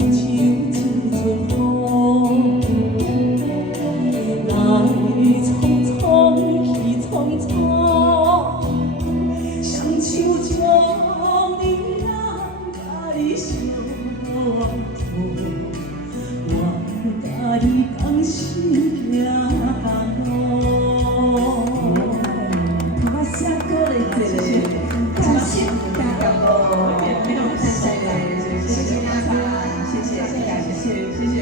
亲像一阵风，来匆匆去匆匆，双手将你人甲你相拖，我甲你同心行同路。我写歌的这个同心行路，非常谢谢谢谢大家，谢谢谢谢谢谢谢谢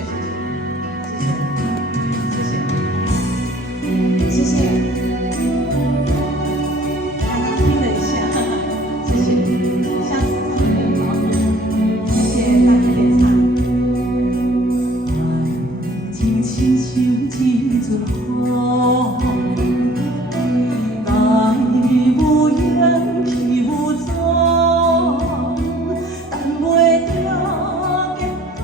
谢谢。刚刚听了一下，谢谢，下次会更好。谢谢大家点唱。情亲像一阵风，来无影去无踪，等袂着结果，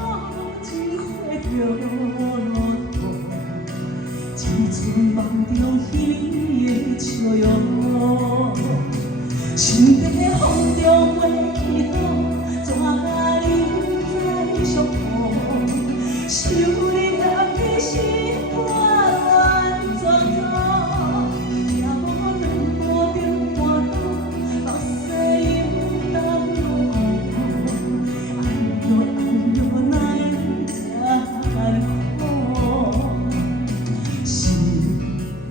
情花着落土，一阵梦中彼个笑容，心在风中飞去倒，怎甲你再相逢？想你含的心肝乱糟糟，也无两步就半途，目屎又当落，哎呦哎呦，哪样这苦？心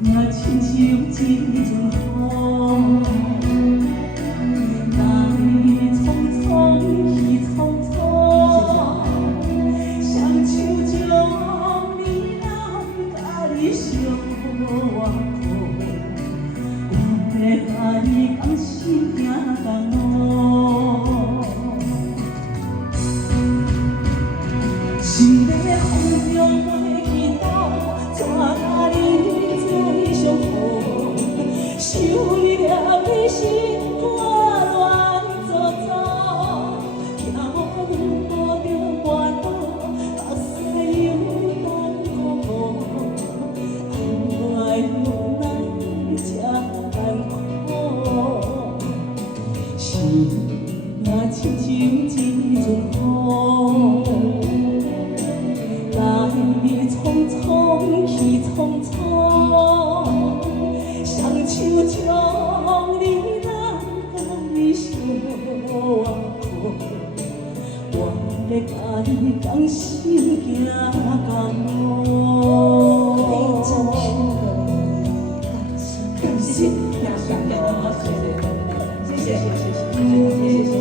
也亲像一阵风，来匆匆去匆匆，双手将你人甲你相拖，我要甲你同心行同路。心在风中飞去倒，怎甲你再相逢？想你念的心肝乱糟糟，行无两步就半途，目屎又当苦苦，哎呦哪会这艰苦？心也亲像一阵风，来匆匆去匆匆，双手将你人甲你相拖，我要甲你同心行同路。谢谢，谢谢，谢谢，谢谢，谢谢。